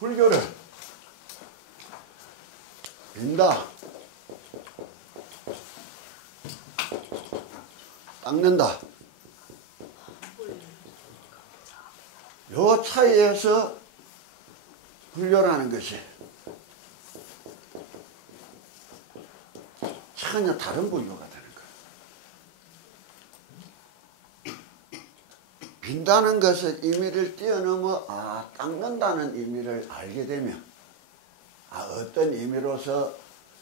불교를 빈다, 닦는다, 요 차이에서 불교라는 것이 전혀 다른 불교가 되는 거예요. 빈다는 것의 의미를 뛰어넘어 닦는다는 의미를 알게 되면 어떤 의미로서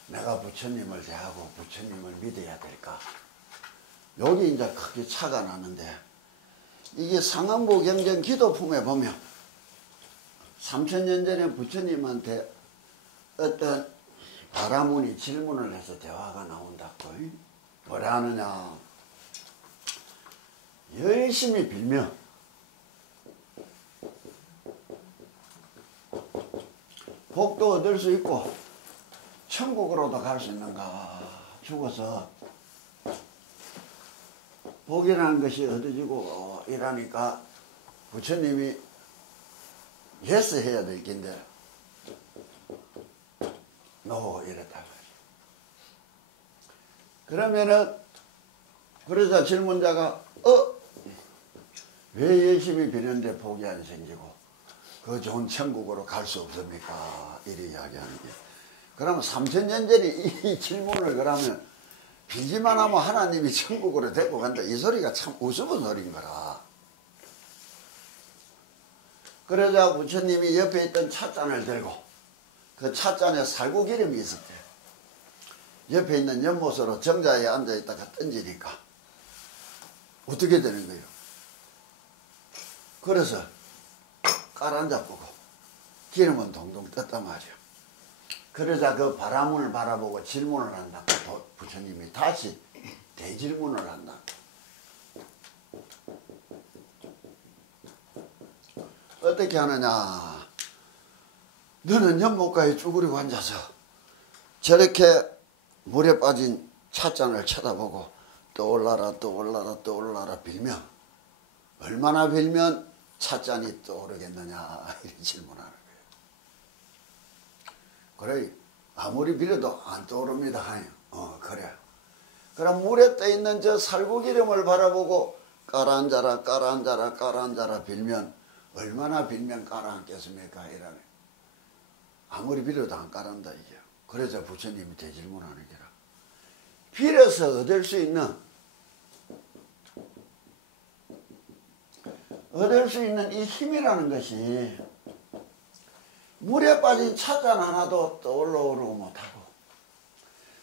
내가 부처님을 대하고 부처님을 믿어야 될까, 여기 이제 크게 차가 나는데, 이게 상한부 경전 기도품에 보면 3000년 전에 부처님한테 어떤 바라문이 질문을 해서 대화가 나온다고. 뭐라 하느냐, 열심히 빌며 복도 얻을 수 있고 천국으로도 갈 수 있는가. 죽어서 복이라는 것이 얻어지고 이러니까 부처님이 예스 해야 될 텐데 노 이랬다고. 그러면은 그러자 질문자가 왜 열심히 비는데 복이 안 생기고 그 좋은 천국으로 갈 수 없습니까? 이리 이야기하는 게. 그러면 3000년 전에 이 질문을 그러면 빌기만 하면 하나님이 천국으로 데리고 간다, 이 소리가 참 우스운 소리인 거라. 그러자 부처님이 옆에 있던 찻잔을 들고, 그 찻잔에 살구기름이 있었대. 옆에 있는 연못으로 정자에 앉아있다가 던지니까 어떻게 되는 거예요? 그래서 깔아앉아 보고 기름은 동동 떴단 말이야. 그러자 그 바라문을 바라보고 질문을 한다. 부처님이 다시 대질문을 한다. 어떻게 하느냐, 너는 연못가에 쭈그리고 앉아서 저렇게 물에 빠진 찻잔을 쳐다보고 떠올라라 떠올라라 떠올라라 빌면 얼마나 빌면 찻잔이 떠오르겠느냐, 이런 질문하는 거예요. 그래, 아무리 빌어도 안 떠오릅니다. 그래. 그럼 물에 떠있는 저 살구기름을 바라보고 깔아앉아라 깔아앉아라 깔아앉아라 빌면 얼마나 빌면 깔아앉겠습니까? 이러네. 아무리 빌어도 안 깔아앉아 이게. 그래서 부처님이 대질문하는 게라. 빌어서 얻을 수 있는 이 힘이라는 것이 물에 빠진 찻잔 하나도 떠올라오고 못하고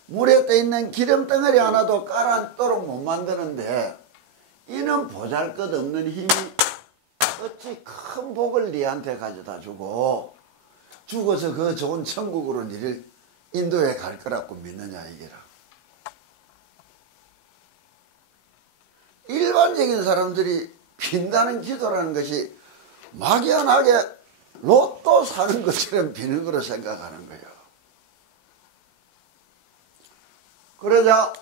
물에 떠있는 기름덩어리 하나도 깔아앉도록 못 만드는데, 이는 보잘것없는 힘이 어찌 큰 복을 니한테 가져다 주고 죽어서 그 좋은 천국으로 니를 인도해 갈 거라고 믿느냐 이게라. 일반적인 사람들이 빈다는 기도라는 것이 막연하게 로또 사는 것처럼 비는 거로 생각하는 거예요. 그러자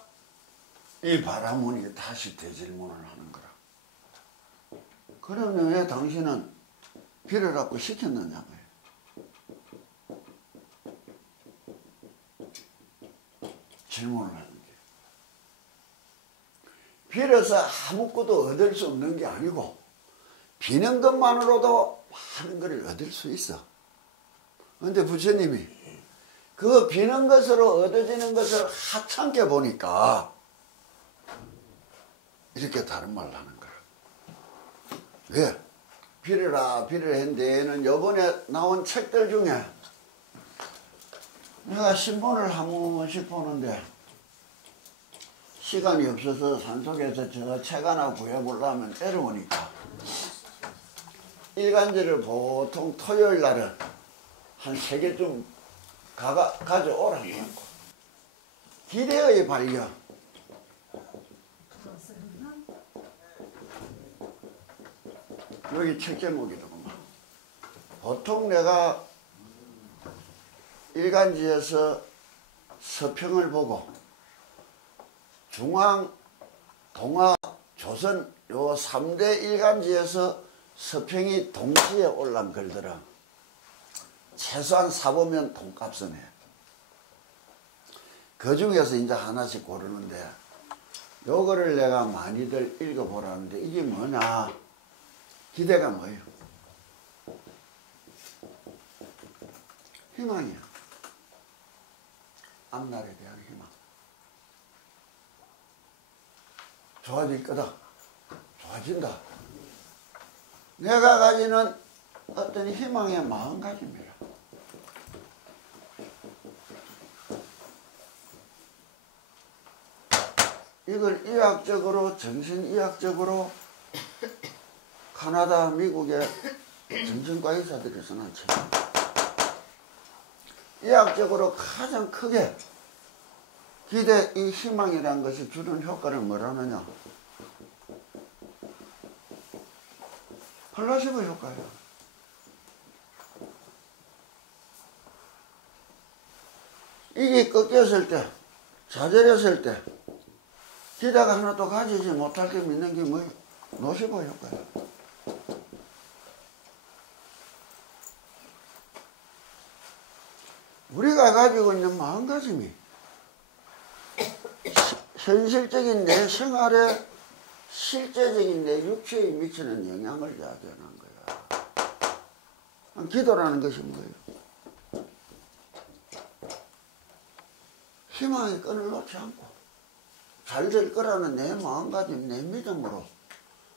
이 바라문이 다시 대질문을 하는 거라. 그러면 왜 당신은 빌으라고 시켰느냐고요. 질문을 하는 게. 빌어서 아무것도 얻을 수 없는 게 아니고 비는 것만으로도 많은 것을 얻을 수 있어. 그런데 부처님이 그 비는 것으로 얻어지는 것을 하찮게 보니까 이렇게 다른 말을 하는 거야. 왜? 빌어라 빌어라 했는데 요번에 나온 책들 중에 내가 신본을 한 번씩 보는데 시간이 없어서 산속에서 저 책 하나 구해보려면 어려우니까 일간지를 보통 토요일 날은 한 3개쯤 가져오라고. 기대의 발견. 여기 책 제목이더구만. 보통 내가 일간지에서 서평을 보고 중앙, 동아, 조선 요 3대 일간지에서 서평이 동시에 올라온 글들은 최소한 사보면 돈값은 해. 그 중에서 이제 하나씩 고르는데 요거를 내가 많이들 읽어보라는데 이게 뭐냐? 기대가 뭐예요? 희망이야. 앞날에 대한 희망. 좋아질 거다. 좋아진다. 내가 가지는 어떤 희망의 마음가짐이라. 이걸 의학적으로, 정신의학적으로 카나다, 미국의 정신과 의사들에서는 의학적으로 가장 크게 기대, 이 희망이라는 것이 주는 효과를 뭐라느냐? 플라시보 효과예요. 이게 꺾였을 때, 좌절했을 때, 기대가 하나도 가지지 못할 게 믿는 게 뭐예요? 노시보 효과예요. 우리가 가지고 있는 마음가짐이 현실적인 내 생활에 실제적인 내 육체에 미치는 영향을 이야기하는 거야. 기도라는 것이 뭐예요? 희망의 끈을 놓지 않고 잘 될 거라는 내 마음가짐, 내 믿음으로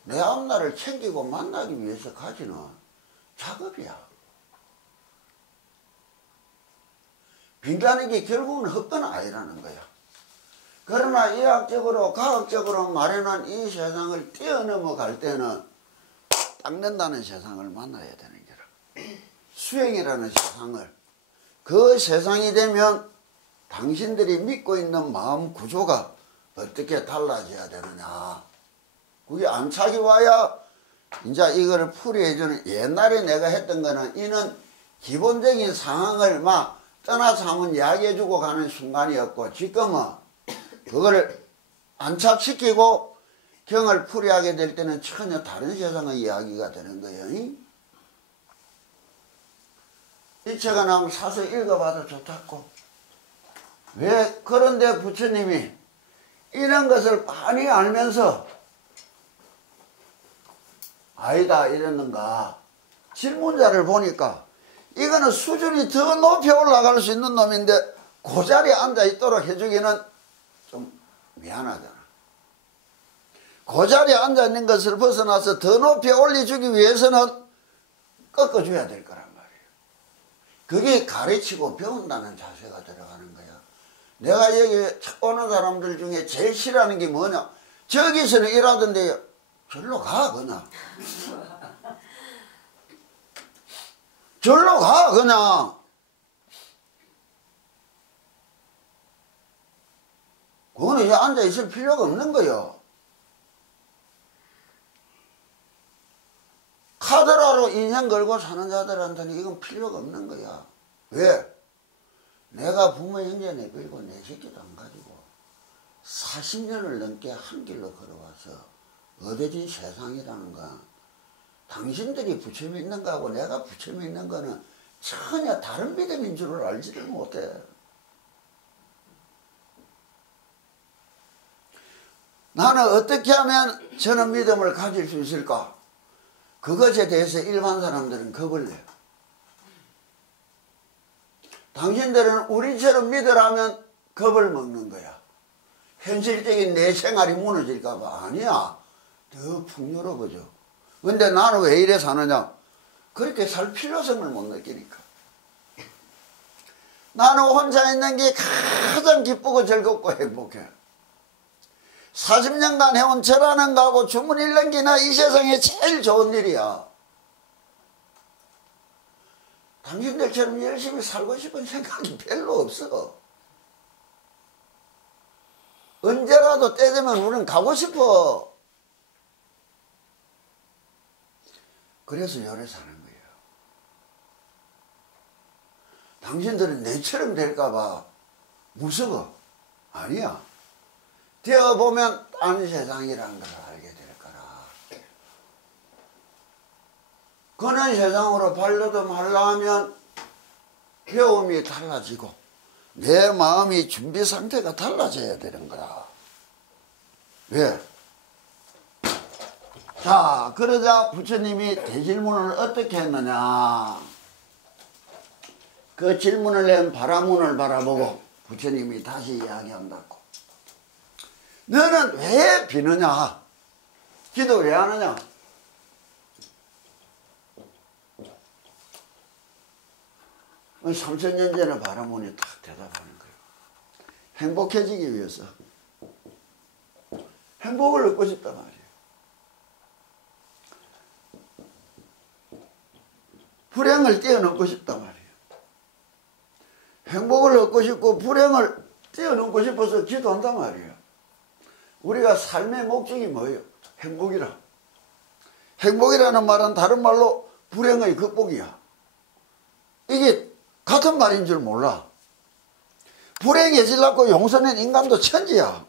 내 앞날을 챙기고 만나기 위해서 가지는 작업이야. 빈다는 게 결국은 헛건 아니라는 거야. 그러나 의학적으로, 과학적으로 마련한 이 세상을 뛰어넘어 갈 때는 닦는다는 세상을 만나야 되는 거라. 수행이라는 세상을. 그 세상이 되면 당신들이 믿고 있는 마음 구조가 어떻게 달라져야 되느냐. 그게 안착이 와야 이제 이거를 풀이해주는, 옛날에 내가 했던 거는 이는 기본적인 상황을 막 떠나서 한번 이야기해주고 가는 순간이었고, 지금은 그거를 안착시키고 경을 풀이하게 될 때는 전혀 다른 세상의 이야기가 되는 거예요. 이 책을 한번 사서 읽어봐도 좋다고. 왜 그런데 부처님이 이런 것을 많이 알면서 아니다 이랬는가? 질문자를 보니까 이거는 수준이 더 높이 올라갈 수 있는 놈인데 그 자리에 앉아있도록 해주기는 좀 미안하잖아. 그 자리에 앉아있는 것을 벗어나서 더 높이 올려주기 위해서는 꺾어줘야 될 거란 말이에요. 그게 가르치고 배운다는 자세가 들어가는 거야. 내가 여기 오는 사람들 중에 제일 싫어하는 게 뭐냐? 저기서는 일하던데 절로 가 그냥. 절로 가 그냥. 그거는 이제 앉아있을 필요가 없는 거예요. 카드라로 인생 걸고 사는 자들한테는 이건 필요가 없는 거야. 왜? 내가 부모 형제 내버리고 내 새끼도 안 가지고 40년을 넘게 한 길로 걸어와서 얻어진 세상이라는 건 당신들이 부처 믿는 거하고 내가 부처 믿는 거는 전혀 다른 믿음인 줄을 알지를 못해. 나는 어떻게 하면 저는 믿음을 가질 수 있을까? 그것에 대해서 일반 사람들은 겁을 내요. 당신들은 우리처럼 믿으라면 겁을 먹는 거야. 현실적인 내 생활이 무너질까 봐. 아니야. 더 풍요로워져. 근데 나는 왜 이래 사느냐? 그렇게 살 필요성을 못 느끼니까. 나는 혼자 있는 게 가장 기쁘고 즐겁고 행복해. 40년간 해온 절하는 거하고 주문 읽는 게나 이 세상에 제일 좋은 일이야. 당신들처럼 열심히 살고 싶은 생각이 별로 없어. 언제라도 때 되면 우리는 가고 싶어. 그래서 요래 사는 거예요. 당신들은 내처럼 될까봐 무서워. 아니야. 되어보면 딴 세상이라는 걸 알게 될 거라. 그런 세상으로 발려도 말라 하면 배움이 달라지고 내 마음이 준비 상태가 달라져야 되는 거라. 왜? 자, 그러자 부처님이 대질문을 어떻게 했느냐. 그 질문을 낸 바라문을 바라보고 부처님이 다시 이야기한다고. 너는 왜 비느냐? 기도 왜 하느냐? 뭐 3000년 전에 바라문이 딱 대답하는 거예요. 행복해지기 위해서. 행복을 얻고 싶단 말이에요. 불행을 뛰어넘고 싶단 말이에요. 행복을 얻고 싶고 불행을 뛰어넘고 싶어서 기도한단 말이에요. 우리가 삶의 목적이 뭐예요? 행복이라. 행복이라는 말은 다른 말로 불행의 극복이야. 이게 같은 말인 줄 몰라. 불행해지려고 용서낸 인간도 천지야.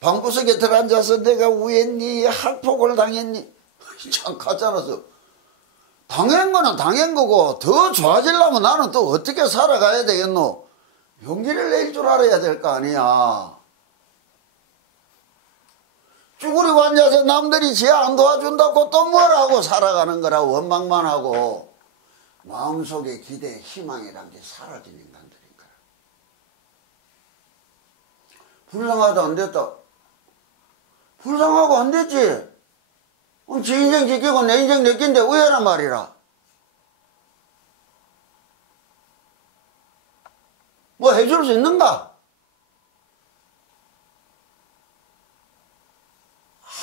방구석에 들어앉아서 내가 우했니 학폭을 당했니 참 가짜라서 당한 거는 당한 거고 더 좋아지려면 나는 또 어떻게 살아가야 되겠노? 용기를 낼 줄 알아야 될 거 아니야. 쭈그리고 앉아서 남들이 지 안 도와준다고 또 뭐라고 살아가는 거라 원망만 하고 마음속에 기대 희망이란 게 사라진 인간들인 거야. 불쌍하다 안 됐다. 불쌍하고 안 됐지. 지 인생 지키고 내 인생 내낀데 왜란 말이라. 뭐 해줄 수 있는가?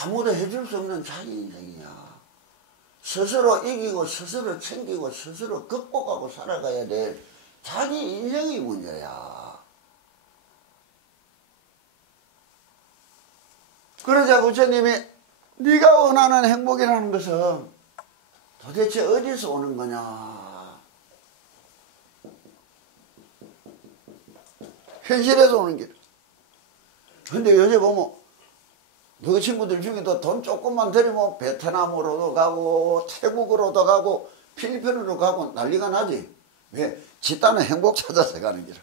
아무도 해줄 수 없는 자기 인생이야. 스스로 이기고 스스로 챙기고 스스로 극복하고 살아가야 될 자기 인생이 문제야. 그러자 부처님이 네가 원하는 행복이라는 것은 도대체 어디서 오는 거냐? 현실에서 오는 길. 근데 요새 보면 너 친구들 중에도 돈 조금만 들이면 베트남으로도 가고 태국으로도 가고 필리핀으로 가고 난리가 나지. 왜? 집단은 행복 찾아서 가는 길.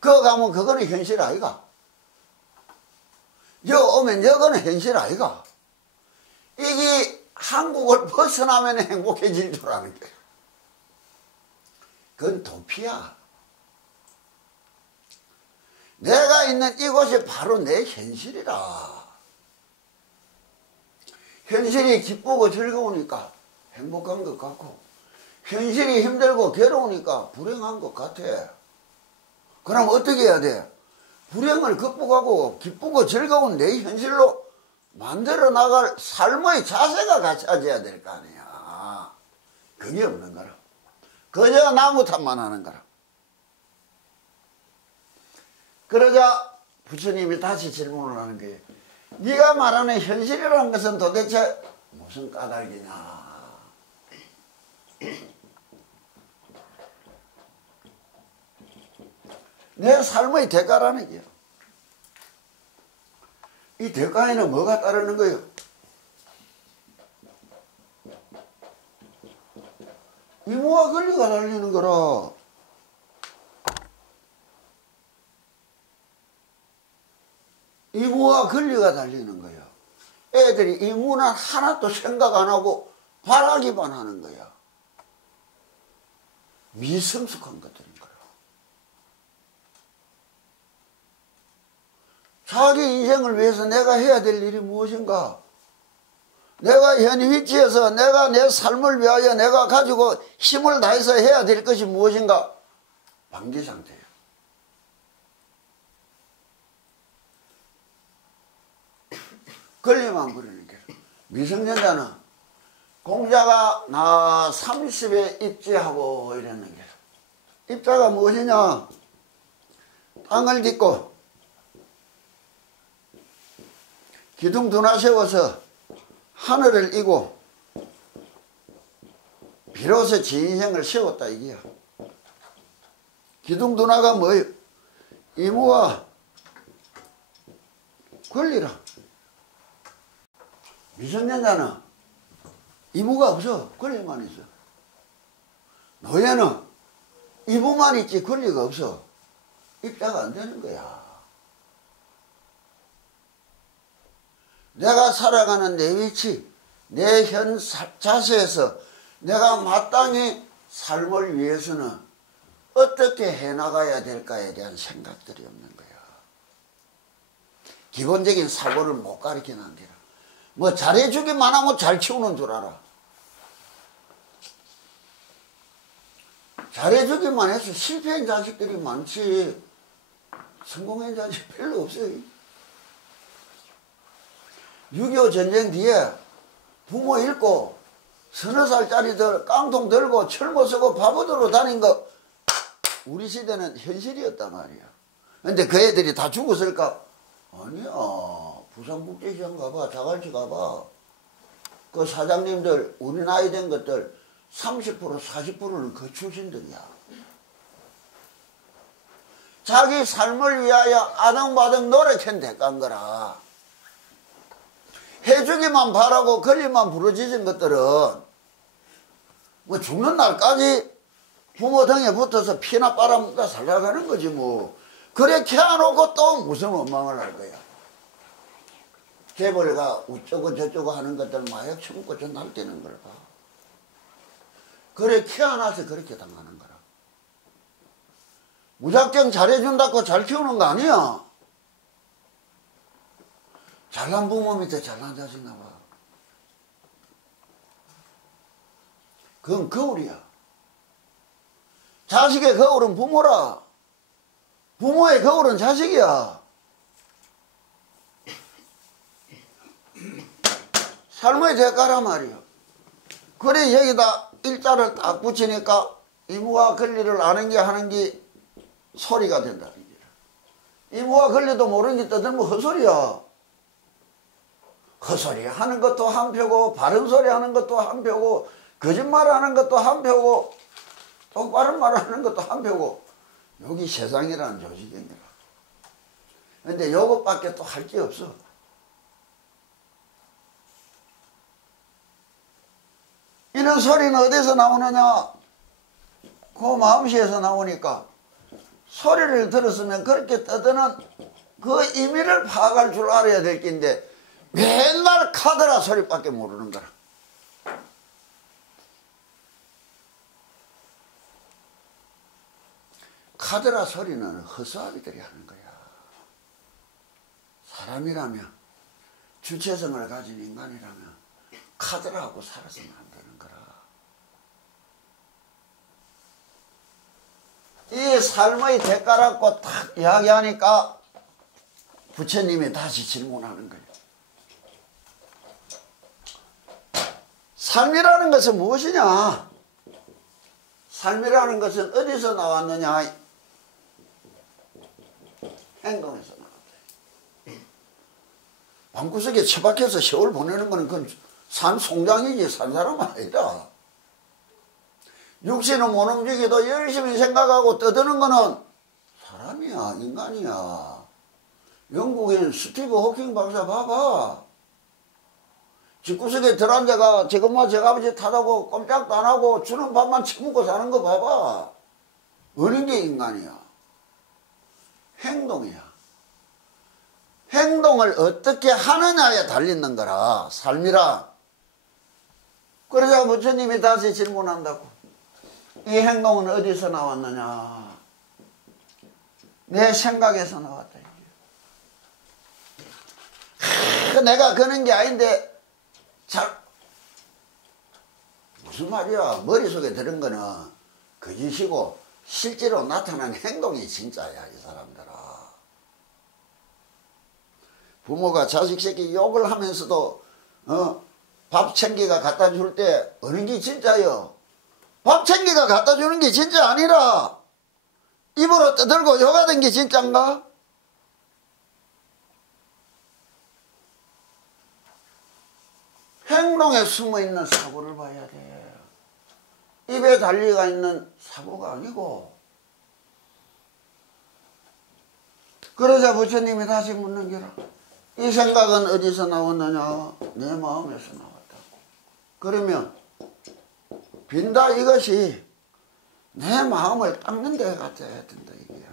그거 가면 그거는 현실 아이가. 여 오면 여거는 현실 아이가. 이게 한국을 벗어나면 행복해질 줄 아는 거야. 그건 도피야. 내가 있는 이곳이 바로 내 현실이라. 현실이 기쁘고 즐거우니까 행복한 것 같고 현실이 힘들고 괴로우니까 불행한 것 같아. 그럼 어떻게 해야 돼? 불행을 극복하고 기쁘고 즐거운 내 현실로 만들어 나갈 삶의 자세가 갖춰져야 될 거 아니야. 그게 없는 거라. 그저 나무 탓만 하는 거라. 그러자 부처님이 다시 질문을 하는 거예요. 네가 말하는 현실이라는 것은 도대체 무슨 까닭이냐. 내 삶의 대가라는 게요. 이 대가에는 뭐가 따르는 거예요? 이무와 권리가 달리는 거라. 이무와 권리가 달리는 거야. 애들이 이무는 하나도 생각 안 하고 바라기만 하는 거야. 미성숙한 것들인 거야. 자기 인생을 위해서 내가 해야 될 일이 무엇인가? 내가 현 위치에서 내가 내 삶을 위하여 내가 가지고 힘을 다해서 해야 될 것이 무엇인가? 방기 상태예요. 권리만 부리는 게. 미성년자는 공자가 나 30에 입지하고 이랬는 게. 입자가 무엇이냐? 땅을 딛고 기둥 두나 세워서 하늘을 이고 비로소 지 인생을 세웠다 이게야. 기둥 두나가 뭐예요? 이무와 권리라. 미성년자는 이무가 없어. 권리만 있어. 노예는 이부만 있지 권리가 없어. 입자가 안 되는 거야. 내가 살아가는 내 위치, 내 현 자세에서 내가 마땅히 삶을 위해서는 어떻게 해나가야 될까에 대한 생각들이 없는 거야. 기본적인 사고를 못 가르치는 안되라. 뭐 잘해주기만 하면 잘 키우는 줄 알아. 잘해주기만 해서 실패한 자식들이 많지 성공한 자식이 별로 없어요. 6.25 전쟁 뒤에 부모 잃고 서너 살짜리들 깡통 들고 철모 쓰고 바보들로 다닌 거 우리 시대는 현실이었단 말이야. 근데 그 애들이 다 죽었을까? 아니야. 부산국제시장 가봐. 자갈치 가봐. 그 사장님들 우리 나이 된 것들 30% 40%는 그 출신들이야. 자기 삶을 위하여 아등바등 노력한 대가인 거라. 해주기만 바라고 권리만 부러지진 것들은 뭐 죽는 날까지 부모 등에 붙어서 피나 빨아먹다 살아가는 거지 뭐. 그래 키워놓고 또 무슨 원망을 할 거야. 재벌가 우쩌고 저쩌고 하는 것들 마약 처먹고 저 날뛰는 걸 봐. 그래 키워놔서 그렇게 당하는 거라. 무작정 잘해준다고 잘 키우는 거 아니야. 잘난 부모 밑에 잘난 자식 나와. 그건 거울이야. 자식의 거울은 부모라. 부모의 거울은 자식이야. 삶의 대가란 말이야. 그래 여기다 일자를 딱 붙이니까 이무와 권리를 아는 게 하는 게 소리가 된다는 거야. 이무와 권리도 모르는 게 떠들면 헛소리야. 헛소리 하는 것도 한 표고 바른 소리 하는 것도 한 표고 거짓말 하는 것도 한 표고 똑바른 말 하는 것도 한 표고 여기 세상이라는 조직입니다. 근데 요것밖에 또 할 게 없어. 이런 소리는 어디서 나오느냐? 그 마음씨에서 나오니까 소리를 들었으면 그렇게 떠드는 그 의미를 파악할 줄 알아야 될 긴데 맨날 카더라 소리밖에 모르는 거라. 카더라 소리는 허수아비들이 하는 거야. 사람이라면 주체성을 가진 인간이라면 카더라하고 살았으면 안 되는 거라. 이 삶의 대가라고 딱 이야기하니까 부처님이 다시 질문하는 거예요. 삶이라는 것은 무엇이냐? 삶이라는 것은 어디서 나왔느냐? 행동에서 나왔다. 방구석에 처박혀서 세월 보내는 거는 그건 산 송장이지 산 사람은 아니다. 육신은 못 움직여도 열심히 생각하고 떠드는 거는 사람이야, 인간이야. 영국인 스티브 호킹 박사 봐봐. 집구석에 들어앉아가 지금만 제 아버지 타다고 꼼짝도 안 하고 주는 밥만 처먹고 사는 거 봐봐. 어느 게 인간이야? 행동이야. 행동을 어떻게 하느냐에 달리는 거라. 삶이라. 그러자 부처님이 다시 질문한다고. 이 행동은 어디서 나왔느냐? 내 생각에서 나왔다. 내가 그런 게 아닌데 무슨 말이야. 머릿속에 들은 거는 거짓이고 실제로 나타난 행동이 진짜야. 이 사람들아. 부모가 자식 새끼 욕을 하면서도 밥 챙기가 갖다 줄 때 어느 게 진짜요? 밥 챙기가 갖다 주는 게 진짜 아니라 입으로 떠들고 욕하던 게 진짜인가? 행동에 숨어있는 사고를 봐야 돼. 입에 달리가 있는 사고가 아니고. 그러자 부처님이 다시 묻는 게라. 이 생각은 어디서 나왔느냐? 내 마음에서 나왔다고. 그러면 빈다 이것이 내 마음을 닦는 데 같아야 된다 이게.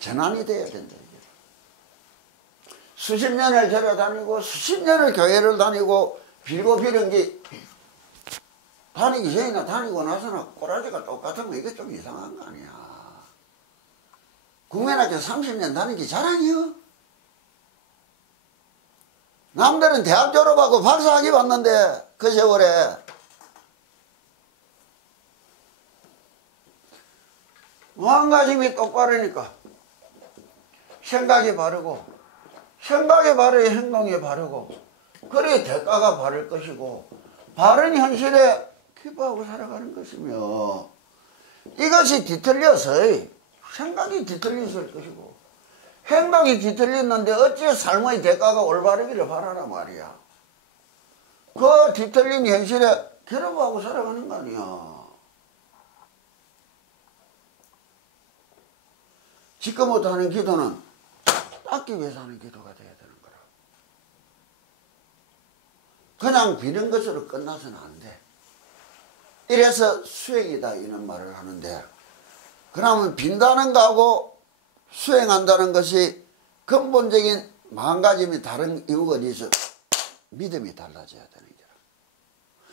전환이 돼야 된다 이게. 수십 년을 절에 다니고 수십 년을 교회를 다니고 빌고 빌은 게 다니기 전이나 다니고 나서나 꼬라지가 똑같은 거 이게 좀 이상한 거 아니야. 국민학교 30년 다니기 자랑이요? 남들은 대학 졸업하고 박사학위 받는데 그 세월에 마음가짐이 똑바르니까 생각이 바르고 생각이 바르야 행동이 바르고 그래 대가가 바를 것이고 바른 현실에 기뻐하고 살아가는 것이며 이것이 뒤틀려서 생각이 뒤틀렸을 것이고 행동이 뒤틀렸는데 어찌 삶의 대가가 올바르기를 바라란 말이야. 그 뒤틀린 현실에 괴로워하고 살아가는 거 아니야. 지금부터 하는 기도는 닦기 위해서 하는 기도가 돼야 되는 거라. 그냥 비는 것으로 끝나서는 안 돼. 이래서 수행이다 이런 말을 하는데 그러면 빈다는 거하고 수행한다는 것이 근본적인 마음가짐이 다른 이유가 어디 있어? 믿음이 달라져야 되는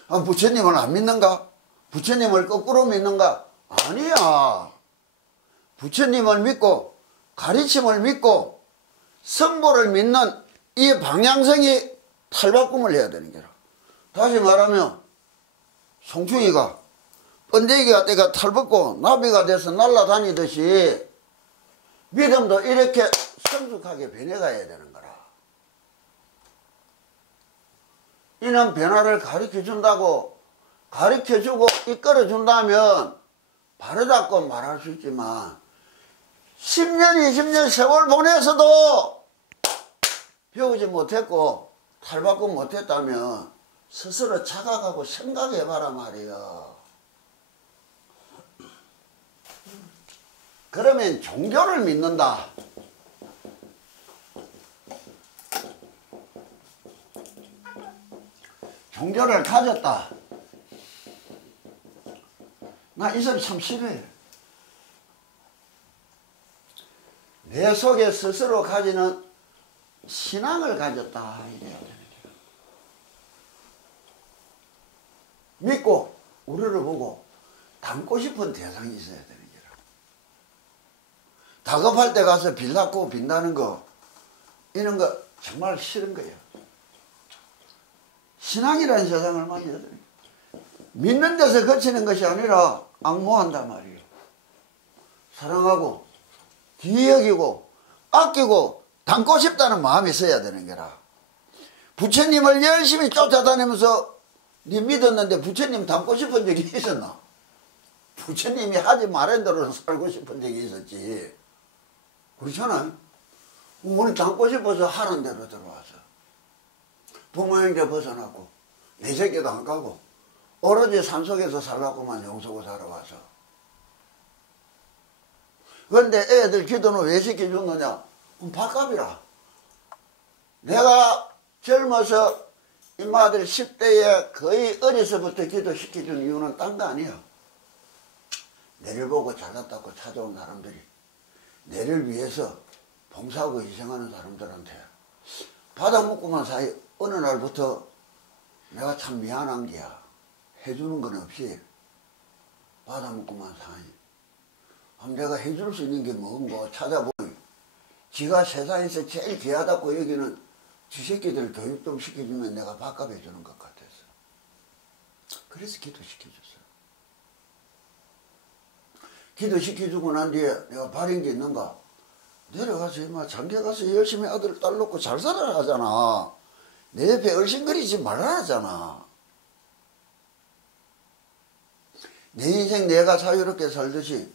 거라. 부처님을 안 믿는가? 부처님을 거꾸로 믿는가? 아니야. 부처님을 믿고 가르침을 믿고 성보를 믿는 이 방향성이 탈바꿈을 해야 되는 거라. 다시 말하면 송충이가 번데기가 때가 탈벗고 나비가 돼서 날아다니듯이 믿음도 이렇게 성숙하게 변해가야 되는 거라. 이는 변화를 가르쳐준다고 가르쳐주고 이끌어준다면 바르다고 말할 수 있지만 10년 20년 세월 보내서도 배우지 못했고 탈바꿈 못했다면 스스로 자각하고 생각해봐라 말이야. 그러면 종교를 믿는다. 종교를 가졌다. 나 이 소리 참 싫어해. 내 속에 스스로 가지는 신앙을 가졌다. 이래야 되는 거야. 믿고 우리를 보고 닮고 싶은 대상이 있어야 되는 거야. 다급할 때 가서 빌라고 빈다는 거 이런 거 정말 싫은 거예요. 신앙이라는 세상을 만나야 되는 거야. 믿는 데서 거치는 것이 아니라 앙모한단 말이에요. 사랑하고 귀히 여기고 아끼고 닮고 싶다는 마음이 있어야 되는 거라. 부처님을 열심히 쫓아다니면서 네 믿었는데 부처님 닮고 싶은 적이 있었나? 부처님이 하지 말한 대로 살고 싶은 적이 있었지. 그렇잖아요. 우리 닮고 싶어서 하는 대로 들어와서 부모 형제 벗어났고 내 새끼도 안 가고 오로지 산속에서 살라고만 영속을 살아와서. 그런데 애들 기도는 왜 시켜줬느냐? 그럼 밥값이라. 내가 젊어서 인마들 10대에 거의 어려서부터 기도시켜준 이유는 딴 거 아니야. 내를 보고 잘났다고 찾아온 사람들이 내를 위해서 봉사하고 희생하는 사람들한테 받아먹고만 사이 어느 날부터 내가 참 미안한 게야. 해주는 건 없이 받아먹고만 사이. 내가 해줄 수 있는 게 뭔가 찾아보니 지가 세상에서 제일 귀하다고 여기는 지 새끼들 교육 좀 시켜주면 내가 밥값 해주는 것 같아서 그래서 기도시켜줬어요. 기도시켜주고 난 뒤에 내가 바른 게 있는가? 내려가서 이마 장계 가서 열심히 아들 딸 놓고 잘 살아라 하잖아. 내 옆에 얼씬거리지 말라 하잖아. 내 인생 내가 자유롭게 살듯이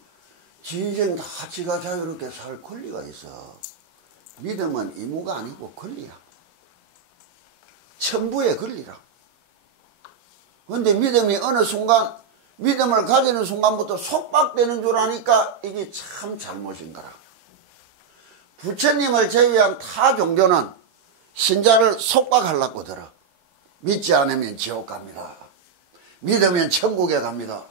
지 인생 다 지가 자유롭게 살 권리가 있어. 믿음은 의무가 아니고 권리야. 천부의 권리라. 그런데 믿음이 어느 순간 믿음을 가지는 순간부터 속박되는 줄 아니까 이게 참 잘못인 거라. 부처님을 제외한 타 종교는 신자를 속박하려고 들어. 믿지 않으면 지옥 갑니다. 믿으면 천국에 갑니다.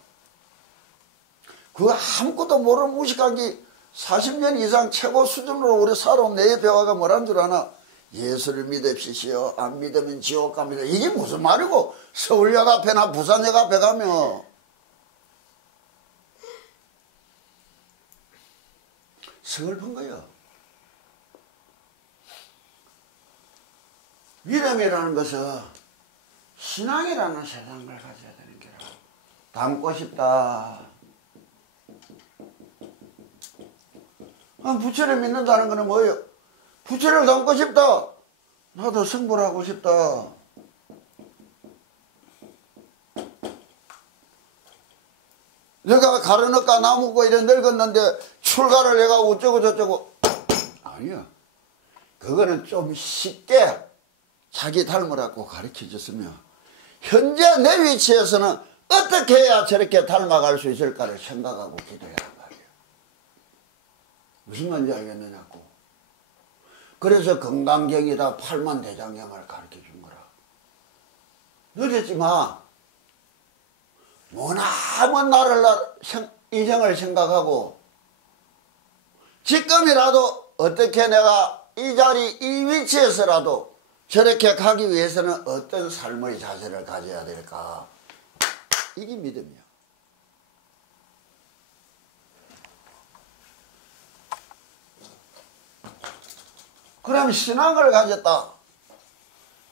그 아무것도 모르는 무식한 게 40년 이상 최고 수준으로 우리 살아온 내 배화가 뭐란 줄 아나? 예수를 믿으십시오. 안 믿으면 지옥 갑니다. 이게 무슨 말이고? 서울역 앞에나 부산역 앞에 가면 서글픈 거예요. 믿음이라는 것은 신앙이라는 세상을 가져야 되는 거라. 닮고 싶다. 부처를 믿는다는 것은 뭐예요? 부처를 닮고 싶다. 나도 성불 하고 싶다. 내가 가르넉가 나무고 이래 늙었는데 출가를 내가 어쩌고 저쩌고. 아니야. 그거는 좀 쉽게 자기 닮으라고 가르쳐줬으면 현재 내 위치에서는 어떻게 해야 저렇게 닮아갈 수 있을까를 생각하고 기도해야 한다. 무슨 말인지 알겠느냐고. 그래서 건강경이다 8만 대장경을 가르쳐준 거라. 늦었지 마. 머나먼 나를 인생을 생각하고 지금이라도 어떻게 내가 이 자리 이 위치에서라도 저렇게 가기 위해서는 어떤 삶의 자세를 가져야 될까. 이게 믿음이야. 그럼 신앙을 가졌다.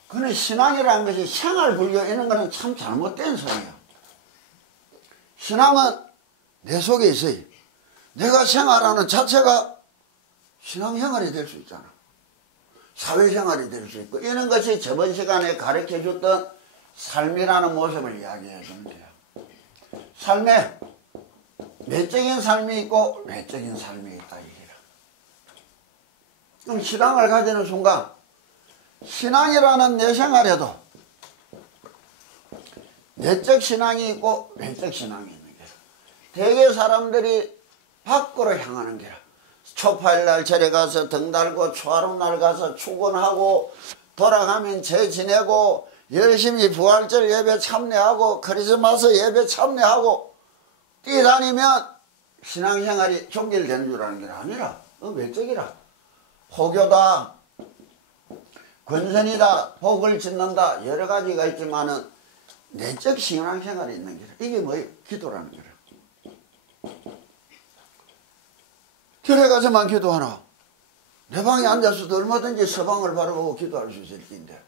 그는 신앙이라는 것이 생활불교 이런 거는 참 잘못된 소리야. 신앙은 내 속에 있어요. 내가 생활하는 자체가 신앙생활이 될 수 있잖아. 사회생활이 될 수 있고 이런 것이 저번 시간에 가르쳐줬던 삶이라는 모습을 이야기해 주는 거야. 삶에 내적인 삶이 있고 외적인 삶이 있다. 그럼 신앙을 가지는 순간 신앙이라는 내 생활에도 내적 신앙이 있고 외적 신앙이 있는 거야. 대개 사람들이 밖으로 향하는 거야. 초파일날 절에 가서 등 달고 초하룻날 가서 축원하고 돌아가면 제 지내고 열심히 부활절 예배 참여하고 크리스마스 예배 참여하고 뛰다니면 신앙생활이 종결되는 줄 아는 게 아니라 외적이라. 포교다, 권선이다, 복을 짓는다 여러 가지가 있지만은 내적 신앙생활이 있는 거라. 이게 뭐예요? 기도라는 거라. 절에 가서만 기도하나? 내 방에 앉아서도 얼마든지 서방을 바라보고 기도할 수 있을 텐데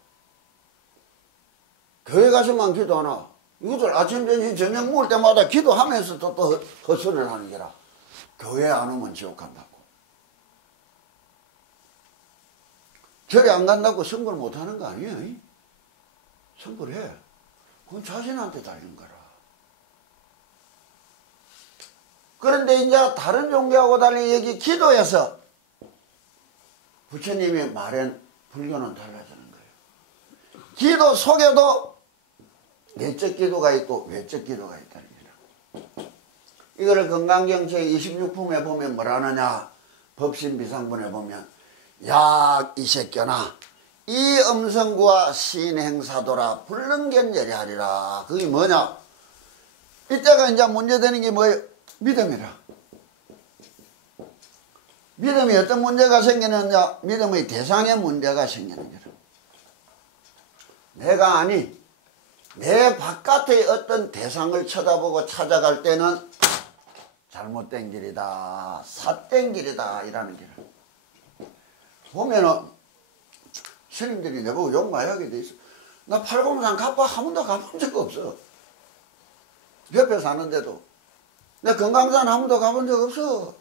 교회 가서만 기도하나? 이것들 아침, 점심, 저녁 먹을 때마다 기도하면서도 또 헛소리를 하는 거라. 교회 안 오면 지옥 간다고. 절에 안 간다고 선거를 못 하는 거 아니에요? 선거를 해. 그건 자신한테 달린 거라. 그런데 이제 다른 종교하고 달리 여기 기도에서 부처님이 말한 불교는 달라지는 거예요. 기도 속에도 내적 기도가 있고 외적 기도가 있다는 거예요. 이거를 건강경 제26품에 보면 뭐라느냐. 법신비상분에 보면 야 이 새끼나 이 음성구와 시인행사도라 불능견열이하리라. 그게 뭐냐. 이때가 이제 문제되는 게 뭐예요? 믿음이라. 믿음이 어떤 문제가 생기느냐. 믿음의 대상에 문제가 생기는 거라. 내가 아니 내 바깥의 어떤 대상을 쳐다보고 찾아갈 때는 잘못된 길이다 삿된 길이다 이라는 길을 보면은 스님들이 내보고 욕 많이 하게 돼 있어. 나 팔공산 가봐 한 번도 가본 적 없어. 옆에 사는데도 내 금강산 한 번도 가본 적 없어.